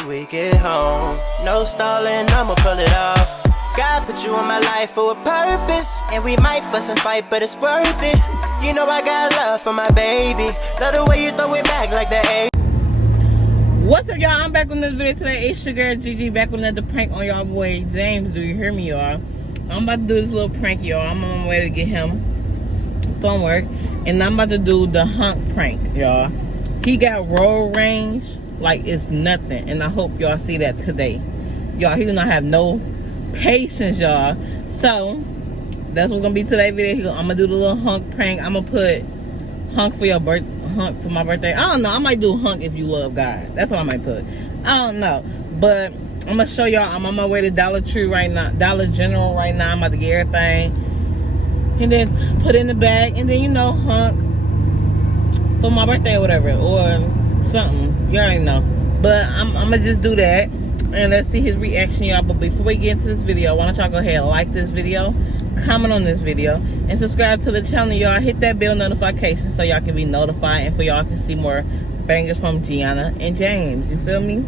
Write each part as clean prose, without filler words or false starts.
till we get home. No stalling, I'ma pull it off. God put you in my life for a purpose, and we might fuss and fight, but it's worth it. You know I got love for my baby. Love the way you throw it back like the A. What's up, y'all? I'm back on this video today. It's your girl Geegee back with another prank on y'all boy James. Do you hear me, y'all? I'm about to do this little prank, y'all. I'm on my way to get him from work, and I'm about to do the HONK prank, y'all. He got road range like it's nothing, and I hope y'all see that today. Y'all, he do not have no patience, y'all. So that's what's gonna be today's video. I'm gonna do the little HONK prank. I'm gonna put HONK for your birthday. HONK for my birthday. I don't know. I might do HONK if you love God. That's what I might put. I don't know. But I'm gonna show y'all. I'm on my way to Dollar Tree right now. Dollar General right now. I'm about to get everything. And then put it in the bag. And then, you know, HONK for my birthday or whatever. Or something. You already know. But I'm gonna just do that. And let's see his reaction, y'all. But before we get into this video, why don't y'all go ahead and like this video, comment on this video, and subscribe to the channel, y'all. Hit that bell notification so y'all can be notified and for y'all can see more bangers from Geegee&James. You feel me?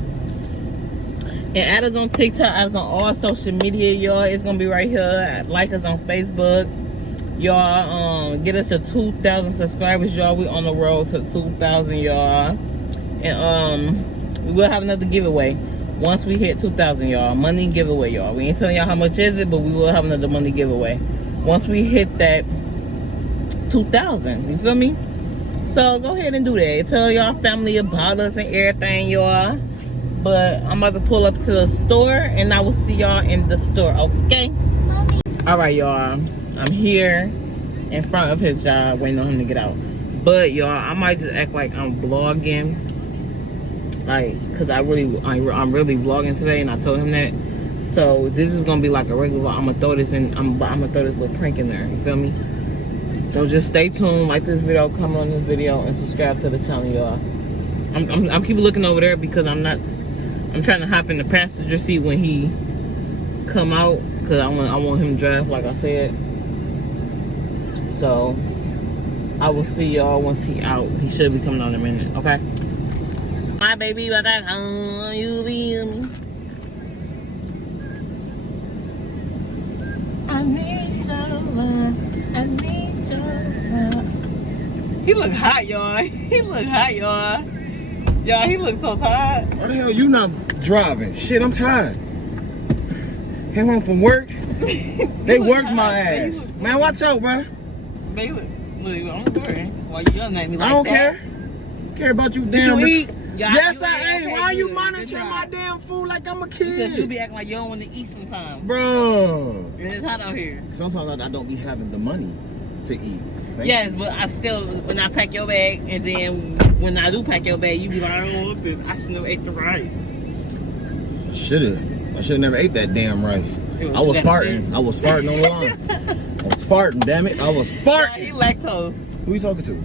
And add us on TikTok, add us on all social media, y'all. It's gonna be right here. Like us on Facebook, y'all. Get us to 2,000 subscribers, y'all. We on the road to 2,000, y'all. And we will have another giveaway once we hit 2,000, y'all. Money giveaway, y'all. We ain't telling y'all how much is it, but we will have another money giveaway once we hit that 2,000. You feel me? So go ahead and do that. Tell y'all family about us and everything, y'all. But I'm about to pull up to the store, and I will see y'all in the store, okay? Mommy. All right, y'all. I'm here in front of his job waiting on him to get out. But y'all, I might just act like I'm vlogging. Like, cause I'm really vlogging today, and I told him that. So this is gonna be like a regular vlog. I'm gonna throw this in. I'm gonna throw this little prank in there. You feel me? So just stay tuned, like this video, comment on this video, and subscribe to the channel, y'all. I'm keep looking over there because I'm trying to hop in the passenger seat when he come out, cause I want him to drive, like I said. So I will see y'all once he out. He should be coming out in a minute. Okay. My baby, but that you feel me? I need your love. I need your love. He look hot, y'all. He look hot, y'all. Y'all, he look so tired. Why the hell you not driving? Shit, I'm tired. Came home from work. They worked my ass. Man, watch out, bro. Baby, look, I'm worried. Why you yelling at me like that? I don't care. Care about you damn. Did you eat? Yes, I ate. Why are you monitoring my damn food like I'm a kid? Because you be acting like you don't want to eat sometimes. Bro. It's hot out here. Sometimes I don't be having the money to eat. Yes, but I still, when I pack your bag, and then when I do pack your bag, you be like, oh, look this. I should never ate the rice. I should have never ate that damn rice. I was farting. I was farting on the line. I was farting, damn it. I was farting. He lactose. Who you talking to?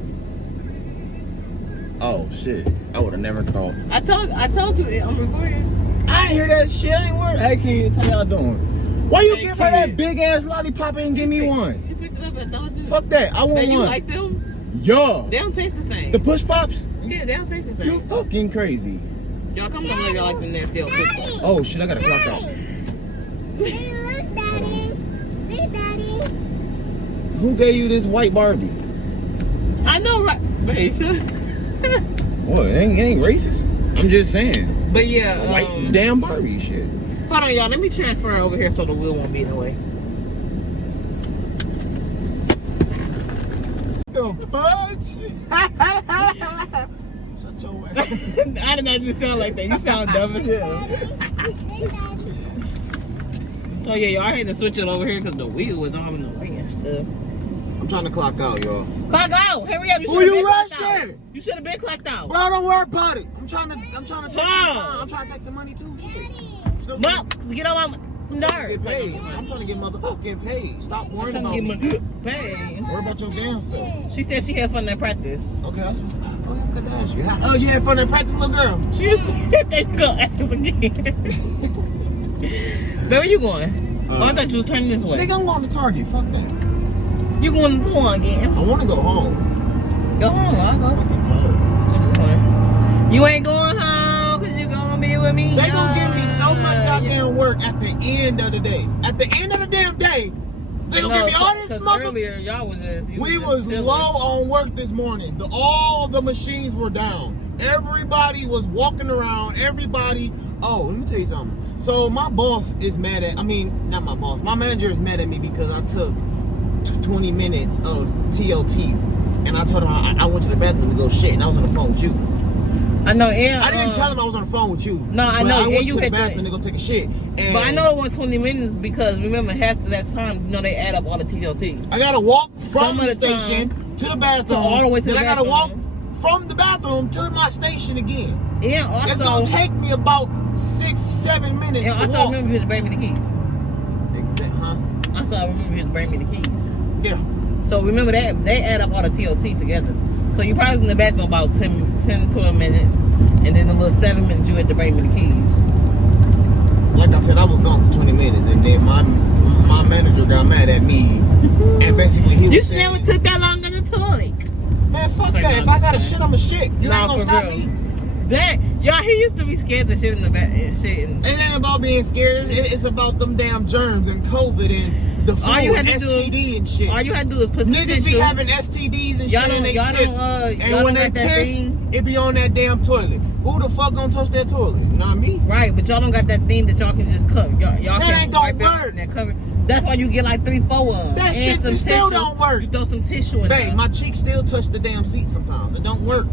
Oh shit! I would have never thought. I told you I'm recording. I ain't hear that shit. I ain't worried. Hey kids, how y'all doing? Why you give her that big ass lollipop and give me one? She picked it up at Dollar Tree. Fuck that! I want one. You like them? Yeah. They don't taste the same. The push pops? Yeah, they don't taste the same. You fucking crazy. Y'all come on, y'all like them nasty old push pops. Oh shit! I gotta clock out. Hey, look, Daddy. Look, Daddy. Who gave you this white Barbie? I know, right? Wait, shut. What? It ain't racist. I'm just saying. But yeah, white damn Barbie shit. Hold on, y'all. Let me transfer over here so the wheel won't be in the way. The fudge? Shut your ass. I did not just sound like that. You sound dumb as hell. So yeah, y'all had to switch it over here because the wheel was on in the way and stuff. I'm trying to clock out, y'all. Clock out! Hurry up! Who you rushing? You should have been clocked out. Bro, don't worry about it. I'm trying to take some time. I'm trying to take some money too. Shit. Mom, get on my nerves. I'm trying to get motherfucking paid. Stop worrying about me. Paid. Worry about your damn self. She said she had fun in practice. Okay, that's what's up. Oh, yeah, Kardashian. Oh, you had fun in practice, little girl? She said they go ask again. Where you going? Oh, I thought you was turning this way. Nigga, I'm going to Target. Fuck that. You going to one again? I want to go home. Go home. I'll go. Fucking cold. You ain't going home because you're going to be it with me. They gonna give me so much goddamn work at the end of the day. At the end of the damn day, they gonna give me all this mother. Earlier, y'all was just. We was low on work this morning. All the machines were down. Everybody was walking around. Everybody. Oh, let me tell you something. So my boss is mad at. I mean, not my boss. My manager is mad at me because I took 20 minutes of TLT, and I told him I went to the bathroom to go shit, and I was on the phone with you. I know, and I didn't tell him I was on the phone with you. No, I know. I went you to the bathroom to go take a shit. And but I know it was 20 minutes because remember half of that time, you know, they add up all the TLT. I gotta walk from the station to the bathroom. All the way to the bathroom. I gotta walk from the bathroom to my station again. Yeah, also it's gonna take me about 6-7 minutes. And to also walk. remember you had to bring me the keys. Huh? Also, I remember you had to bring me the keys. Yeah. So remember that they add up all the TLT together. So you probably was in the bathroom about 10, 12 minutes, and then a little 7 minutes you had to bring me the keys. Like I said, I was gone for 20 minutes, and then my manager got mad at me, and basically he was You saying, never took that long on the toilet. Man, fuck that. If I gotta shit, I'ma shit. You Nah, ain't gonna for stop real. me. That y'all, he used to be scared to shit in the back. Shit. It ain't about being scared. It's about them damn germs and COVID and the flu and STD and shit. All you had to do is put some Niggas be having STDs and shit in their tip. And when they piss, it be on that damn toilet. Who the fuck gonna touch that toilet? Not me. Right, but y'all don't got that thing that y'all can just cover. Y'all That ain't gonna work. That cover. That's why you get like 3-4 of them. That shit still don't work. You throw some tissue in there. Babe, my cheeks still touch the damn seat sometimes. It don't work.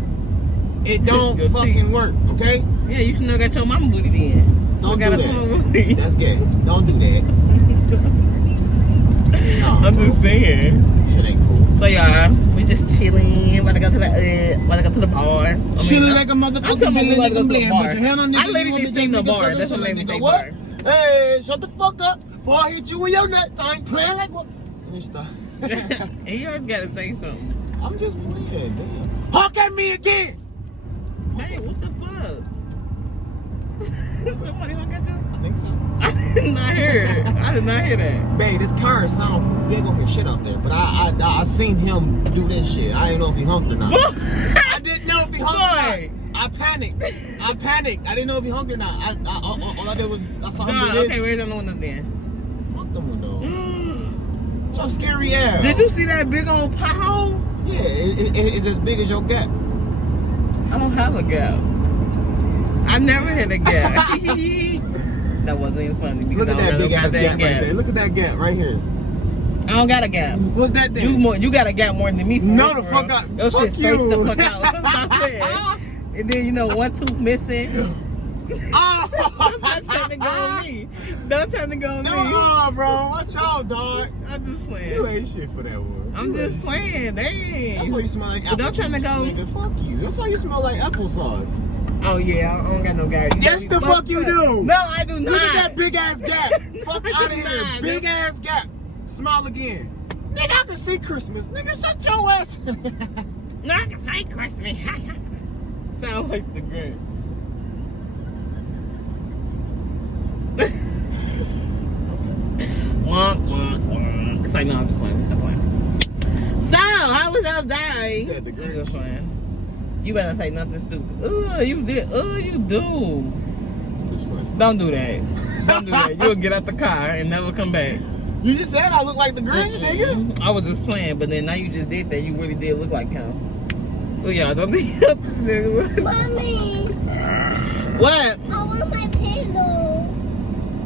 It don't fucking work, okay? Yeah, you should have got your mama booty then. Don't do that. That's gay. Don't do that. Nah, I'm just saying. Shit ain't cool. So y'all, we just chilling. About to go to the bar. Chilling like a motherfucker. I'm telling you, about to go to the bar. I I literally just seen the bar. That's what made me say bar. Hey, shut the fuck up. Boy, I hit you with your nuts. I ain't playing like what? Let me stop. And you always gotta say something. I'm just playing. Damn. Honk at me again. Hey, what the fuck? Somebody honk at you? I think so. I did not hear it. I did not hear that. Babe, this car is soundproof. You ain't gonna hear shit out there. But I seen him do this shit. I didn't know if he hunked or not. I didn't know if he hunked or not. I panicked. I didn't know if he hunked or not. All I did was I saw him do this. Okay, where's the window then? Fuck them windows. So scary ass. Did you see that big old pothole? Yeah, it's as big as your gap. I don't have a gap. I never had a gap. That wasn't even funny. Look at that big ass gap right there. Look at that gap right here. I don't got a gap. What's that then? You got a gap more than me. No, the fuck out. Your Fuck shit you. the fuck out. And then, you know, one tooth missing. Oh! Don't trying to go on me. Don't trying to go on me. No, bro. Watch out, dog. I'm just playing. You ain't shit for that one. I'm just playing. Dang. That's why you smell like apple Don't trying to go. Nigga, fuck you. That's why you smell like applesauce. Oh, yeah. I don't got no gap. Yes, the fuck you do. No, I do not. Look at that big ass gap. Fuck out of here. not. Big ass gap. Smile again. Nigga, I can see Christmas. Nigga, shut your ass. No, I can say Christmas. Sound like the Grinch. It's like, no, I'm just playing. Stop playing. So, how was your day? You said the I'm Grinch. just playing. You better say nothing stupid. You did. You do. This way. Don't do that. Don't do that. You'll get out the car and never come back. You just said I look like the Grinch, nigga. I was just playing, but then now you just did that. You really did look like him. Oh yeah, don't think. Mommy, What? I want my pillow.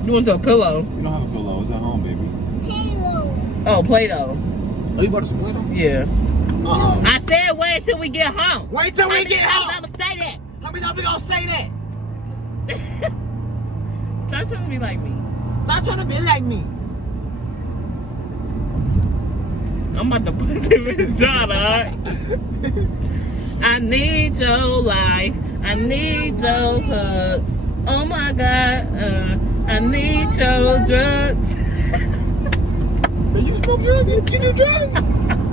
You want your pillow? You don't have a pillow. It's at home, baby. Pillow. Oh, Play-Doh. Oh, you bought some Play-Doh? Yeah. Uh-oh. I said wait till we get home. Wait till we get home. I'm gonna say that. How many times we gonna say that? Stop trying to be like me. Stop trying to be like me. I'm about to put him in the jar, alright? I need your life. I need your hugs. Oh my God. I need your drugs. But you smoke drugs? You do drugs?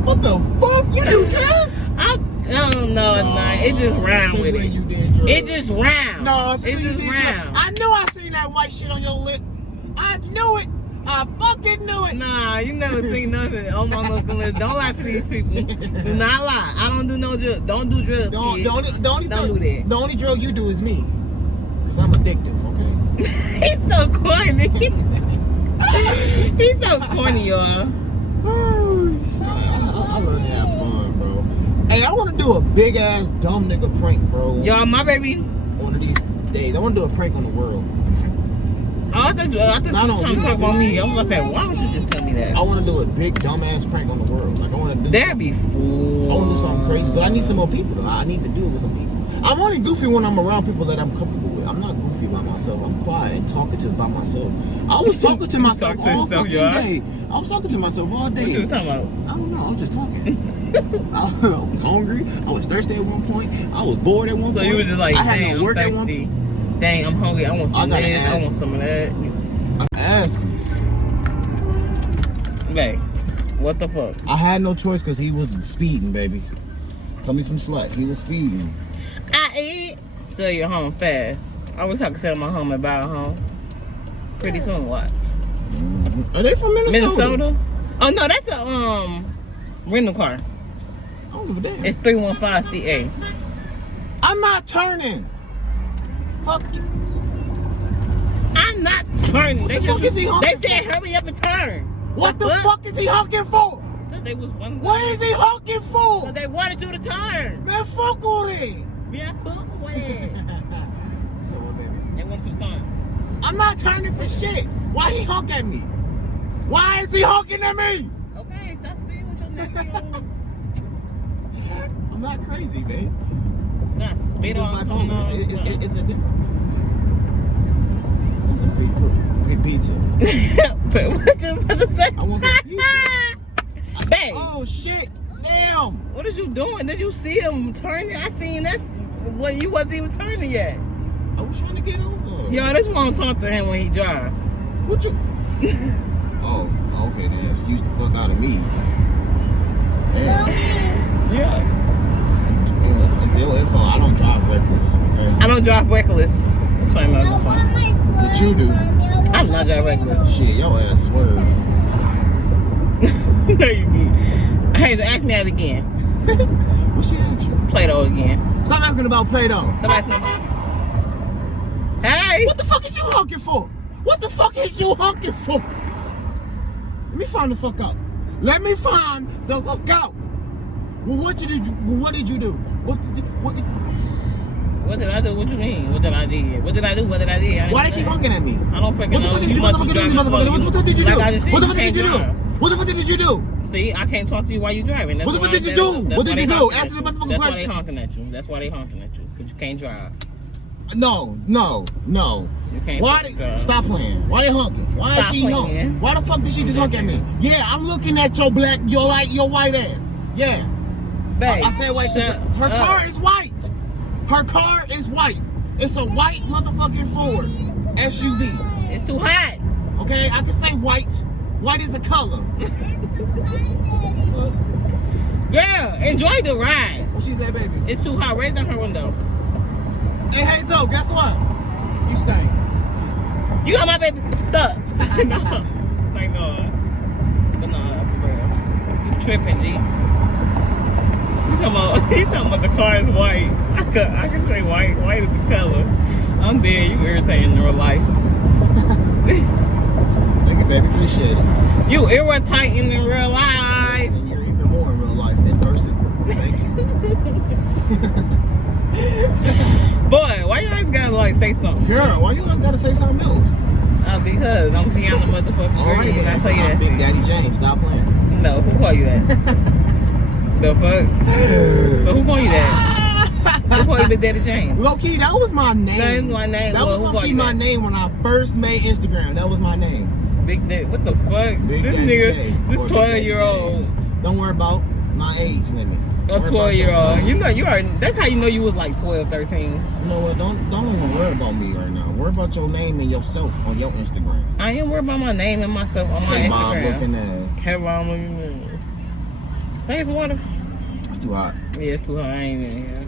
What the fuck? You do drugs? I don't know, it just rhymed with it. You did drugs. It just rhymed. No, it just rhymed. I knew I seen that white shit on your lip. I knew it. I fucking knew it. Nah, you never seen nothing on my local list. Don't lie to these people. Do not lie. I don't do no drugs. Don't do drugs. The only do that. The only drug you do is me. Cause I'm addictive, okay? He's so corny. He's so corny, y'all. Oh, shit. I love to have fun, bro. Hey, I want to do a big ass dumb nigga prank, bro. Y'all, my baby. One of these days, I want to do a prank on the world. I thought you were trying to talk about me. I was gonna say, why don't you just tell me that? I want to do a big dumb ass prank on the world. Like I want to do. That'd be fool. I want to do something crazy, but I need some more people though. I need to do it with some people. I'm only goofy when I'm around people that I'm comfortable with. I'm not goofy by myself. I'm quiet and talkative by myself. I was talking to myself all fucking day. I was talking to myself all day. What you was talking about? I don't know. I was just talking. I was hungry. I was thirsty at one point. I was bored at one point. So you were just like, I had dang, no work I'm at one thirsty. point. Dang, I'm hungry. I want some of I gotta this. I add- want some of that. Asses. Babe, what the fuck? I had no choice because he was speeding, baby. Cut me some slack. He was speeding. I eat. Sell your home fast. I was talking to sell my home and buy a home. Pretty soon, what? Are they from Minnesota? Minnesota? Oh no, that's a rental car. I don't give a damn. It's 315 CA. I'm not turning. Fuck you. I'm not turning. They the fuck is he they honking said for? hurry up and turn. What the fuck is he honking for? They was one. What is he honking for? They wanted you to turn. Man, fuck with it. Yeah, fuck with it. So what, baby? They want you to turn. I'm not turning for shit. Why he honk at me? Why is he honking at me? Okay, stop speeding with your neck on. I'm not crazy, babe. Not spit It's on. bipolar. It's a difference. I want some big pizza. But what you about to say? I want some pizza. Hey, Oh shit! Damn! what is you doing? Did you see him turning? I seen that when you wasn't even turning yet. I was trying to get over. Yo, this why I don't talk to him when he drive. What you? Oh, okay then. Excuse the fuck out of me. Damn. Yeah. If I don't drive reckless. Okay? I don't drive reckless. Same as this one. What you do? I'm not drive reckless. Shit, your ass swerve. No, you didn't. Hey, ask me that again. What she at you? Play-Doh again. Stop asking about Play-Doh. Come back to me. Hey! What the fuck is you honking for? What the fuck is you honking for? Let me find the fuck out. Let me find the fuck out. Well, what did you do? What did I do? What you mean? What did I do? What did I do? What did I do? Why they keep honking at me? I don't freaking What the know. fuck did you motherfucker do? What the fuck did you do? Like I just said, What the you fuck did can't you do? drive. What the fuck did you do? See, I can't talk to you while you driving. That's What the fuck why did you that's- do? that's What why did you they do? honking Answer at the you. motherfucking That's why they question. honking at you. That's why they honking at you. Because you can't drive. No. You can't Why? fucking drive. Stop playing. Why they honking? Why is Stop she playing. honking? Why the fuck did she just honk at me? Yeah, I'm looking at your white ass. Yeah. Babe, I said white. shut Her up. car is white. Her car is white. It's a white motherfucking Ford SUV. It's too hot. Okay, I can say white. White is a color. Girl, enjoy the ride. What she said, baby? It's too hot. Raise down her window. Hey, Hazel, guess what? You stink. You got my baby stuck. No. It's like, no. But no, for real. You tripping, G. He talking about the car is white. I can say white. White is a color. I'm dead. You irritating in real life. Thank you, baby. Appreciate it. You irritating in real life. And you're even more in real life in person. Thank you. Boy, why you always gotta like say something? Girl, why you always gotta say something else? Because I'm seeing the motherfucking All right, green. I tell you that. Big Daddy James, stop playing. No, who call you that? The fuck? So who call you that? Who call you Big Daddy James? Low key, that was my name. That is my name. That Well, was who low call key you my that? name when I first made Instagram. That was my name. Big Daddy. What the fuck? Big This Daddy nigga, James, this or Big Daddy 12-year-old. James. Don't worry about my age limit. A Worry about 12-year-old. yourself. You know you are. That's how you know you was like 12, 13. You know what? Don't even worry about me right now. Worry about your name and yourself on your Instagram. I ain't worried about my name and myself on my Hey, mom Instagram. looking at. Hey, mom looking at. Thanks, water. It's too hot. Yeah, it's too hot. I ain't in here.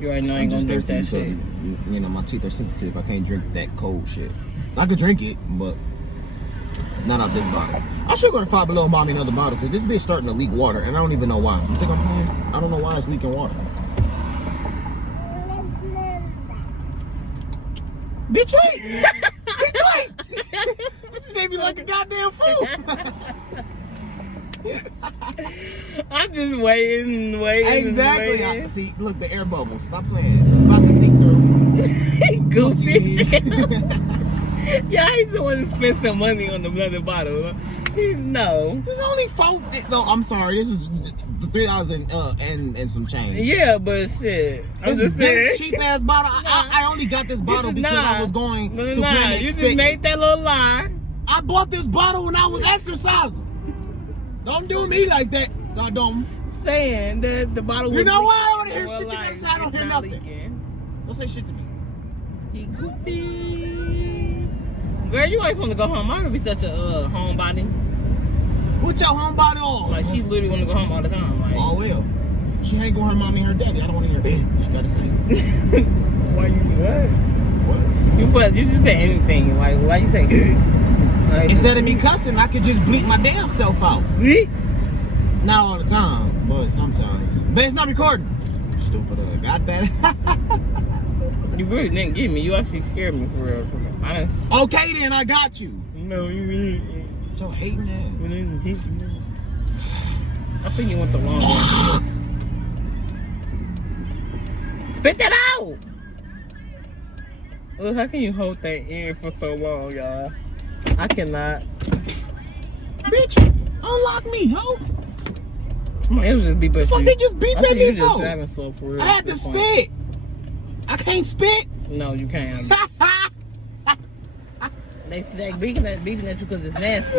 You already know I I'm ain't just gonna drink thirsty that because shit. you know my teeth are sensitive. I can't drink that cold shit. I could drink it, but not out this bottle. I should go to Five Below and buy me another bottle because this bitch starting to leak water and I don't even know why. You think I'm playing? I don't know why it's leaking water. Bitch, wait! Bitch, wait! This made me like a goddamn fool. I'm just waiting. Exactly. Waiting. See, look, the air bubbles. Stop playing. It's about to seep through. Goofy. Yeah, he's the one that spent some money on the bloody bottle. No. There's only four. No, I'm sorry. This is the $3 and some change. Yeah, but shit. I'm just saying. This cheap ass bottle. I only got this bottle because I was going to Planet You just Fitness. made that little lie. I bought this bottle when I was exercising. Don't do me like that. God don't. Saying that the bottle was. You know why I don't hear Well, shit you like, gotta say? I don't it's hear not nothing. leaking. Don't say shit to me. He goofy. Girl, you always want to go home. I'm gonna be such a homebody. Put your homebody on. Like she literally want to go home all the time. Like, Oh well. She hang with her mommy and her daddy. I don't want to hear that. She gotta say. why you what? What? You just say anything. Like why you say? Like, Instead of me cussing, I could just bleep my damn self out. Not all the time, but sometimes. But it's not recording. Stupid. Got that. You really didn't get me. You actually scared me for real. Honest. Okay then, I got you. No, you really. So hating ass. I think you went the wrong way. Spit that out! Well, how can you hold that in for so long, y'all? I cannot. Bitch, unlock me, ho. It was just beep at Fuck, you. they just beep I at think me you just for. driving slow for real. I had to spit. I can't spit. No, you can't. They beeping at you because it's nasty.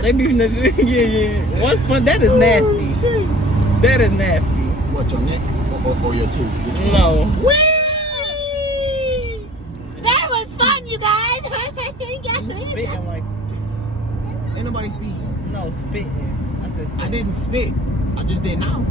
They beeping at you. Yeah. What's fun? That is nasty. Oh, shit. That is nasty. What, your neck or your tooth? Which one? No. Whee! That was fun, you guys. You spitting like Ain't nobody speaking. no spitting. I said spitting. I didn't spit. I just did now.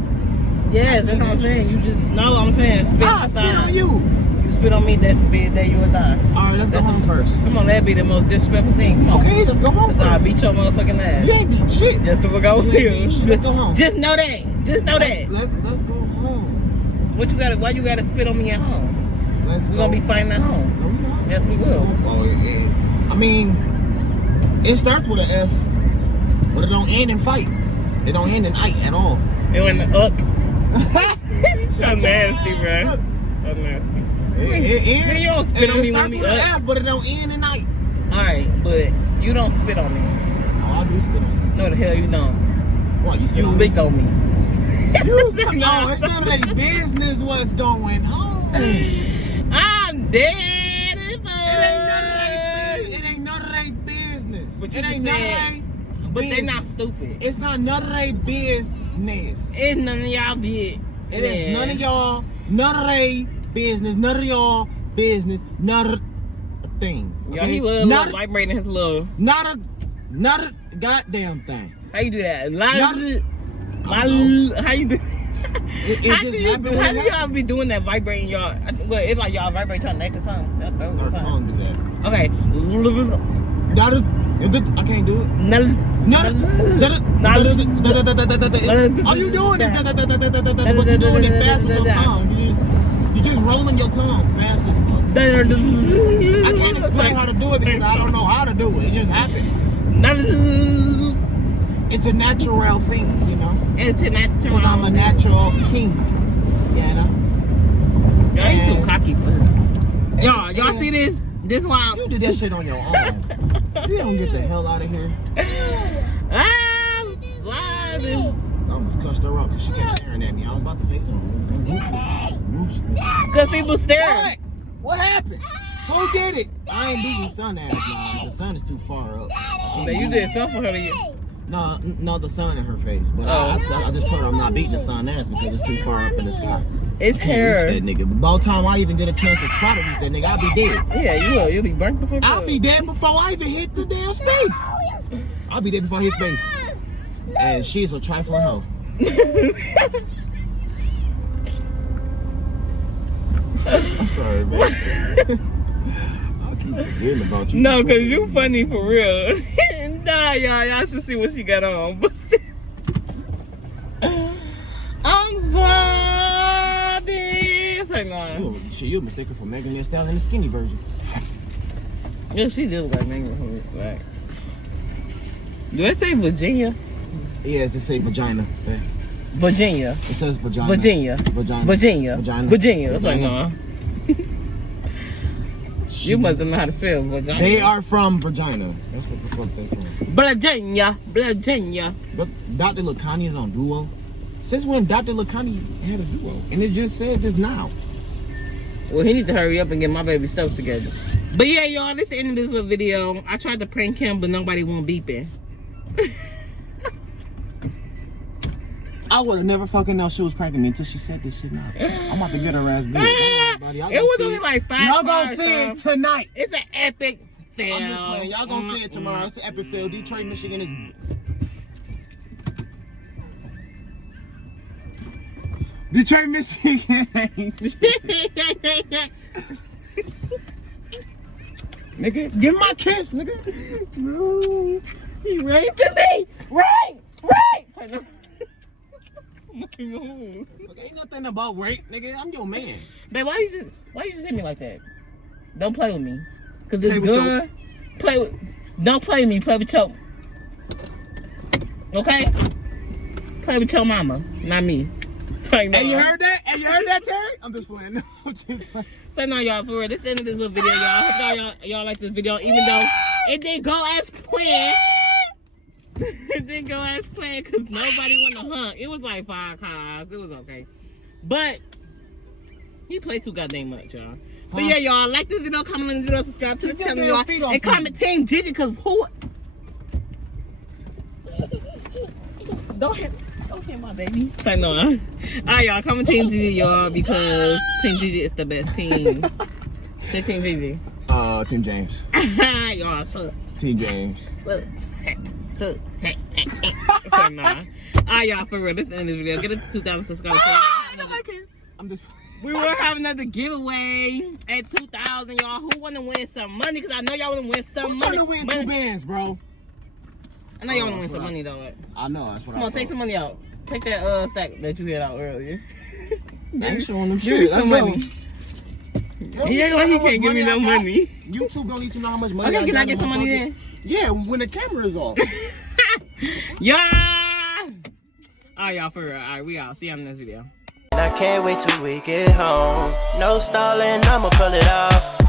Yes, that's what I'm saying. You just no. I'm saying spit. I spit on you. You spit on me. That's spit. That you will die. All right, let's go home first. Come on, that'd be the most disrespectful thing. Come on. Okay, let's go home That's how I first. beat your motherfucking ass. You ain't beating shit. Just to fuck out with You ain't you. beating shit. Let's go home. Just know that. Just know that. Let's go home. What you got? Why you gotta spit on me at home? Let's We're go. gonna be fighting at home. No, we're not. Yes, we will. Oh, yeah. I mean, it starts with an F, but it don't end in fight. It don't end in I at all. It went up. So nasty, bro. So nasty. It You don't spit on me starts when with we an up. F, but it don't end in I. Alright, but you don't spit on me. Oh, I do spit on you. No, the hell you don't. What, you spit You on me? lick on me. Oh, it's none of their business what's going on. I'm dead. It ain't none of their business. But you It just ain't none of said- their But they business. not stupid. It's not none of their business. It's none of y'all big. It is none of y'all, none of they business, none of y'all business, not a thing. Y'all, Okay? he love Not a, vibrating his love. not a goddamn thing. How you do that? Not- How you do? It How just do you happened do? when How it do y'all be doing that vibrating y'all? Well, it's like y'all vibrate your neck or something. That's Our or something. tongue do that. Okay. Not a, I can't do it. Not a, all you doing is but you're doing it fast with your tongue. You're just rolling your tongue fast as fuck. I can't explain how to do it because I don't know how to do it. It just happens. It's a natural thing, you know. It's a natural. Because I'm a natural king, you know. Y'all ain't too cocky for it. Y'all see this? This why You do that shit on your own. You don't get the hell out of here. I'm sliding. I almost cussed her out because she kept staring at me. I was about to say something. Because people stare. What? What happened? Who did it? I ain't beating the sun ass now. The sun is too far up. You did something for her to get. No, the sun in her face. But Oh. I just told her I'm not beating the sun ass because it's too far up in the sky. It's I can't reach her. that nigga. But by the time I even get a chance to try to reach that nigga, I'll be dead. Yeah, you will. You'll be burnt the fuck I'll up. be dead before I even hit the damn space. I'll be dead before I hit space. And she's a trifling hoe. I'm sorry, man. I'll keep forgetting about you. No, because you funny for real. Nah, y'all should see what she got on. But still. I'm sorry. Say no. She Shit, you mistaken for Megan Thee Stallion in the skinny version. Yeah, she did look like Megan. Right. Do it say Virginia? Yes, it say vagina. Yeah. Virginia. It says vagina. Virginia. Vagina. Virginia. Vagina. Virginia. It's like, Vagina. no. You must know how to spell Virginia. They are from Virginia. That's what the fuck they from. Virginia. Virginia. But Dr. Lacani is on Duo. Since when Dr. Lacani had a Duo? And it just said this now. Well, he need to hurry up and get my baby stuff together. But yeah, y'all, this is the end of this little video. I tried to prank him, but nobody won't beep it. I would have never fucking known she was pranking me until she said this shit now. I'm about to get her ass good. It was only like 5 Y'all gonna bars, see it tonight. It's an epic fail. I'm just playing. Y'all gonna see it tomorrow. It's an epic fail. Detroit, Michigan is... Detroit, Michigan. Nigga, give my kiss, nigga. He raped me. Right. Ain't nothing about rape, nigga. I'm your man. Babe, why you just hit me like that? Don't play with me. Cause this Play with gun, don't play with me, play with your, okay? Play with your mama, not me. Like, no. Hey, you heard that? Hey, you heard that, Terry? I'm just playing. No, I'm just playing. So no, y'all, for real, this is the end of this little video, y'all. I hope y'all like this video, even though it didn't go as planned. It didn't go as planned because nobody went to honk. It was like 5 cars. It was okay. But he played too goddamn much, y'all. But yeah, y'all, like this video, comment on this video, subscribe to the channel, y'all. And comment Team Geegee, because who... Don't hit my baby. Say no. Alright, y'all, comment Team Geegee, y'all, because Team Geegee is the best team. Say Team Geegee. Team James. Y'all, suck. Team James. Suck. So nah. Alright, y'all, for real, this is the end of this video. Get it to 2,000 subscribers. I'm just... We will have another giveaway at 2,000, y'all. Who want to win some money? Because I know y'all want to win some money. Who's trying to win 2 bands, bro? I know y'all want to win some money, though. Right? I know, that's what Come on, take some money out. Take that stack that you had out earlier. I ain't showing them Give me shit. some Let's money. go. He ain't like he can't give me no money. YouTube don't need to know how much money Okay, can I get some money then? Yeah, when the camera is off. Yeah! Alright, y'all, for real. Alright, we out. See y'all in the next video. I can't wait till we get home. No stalling, I'ma pull it off.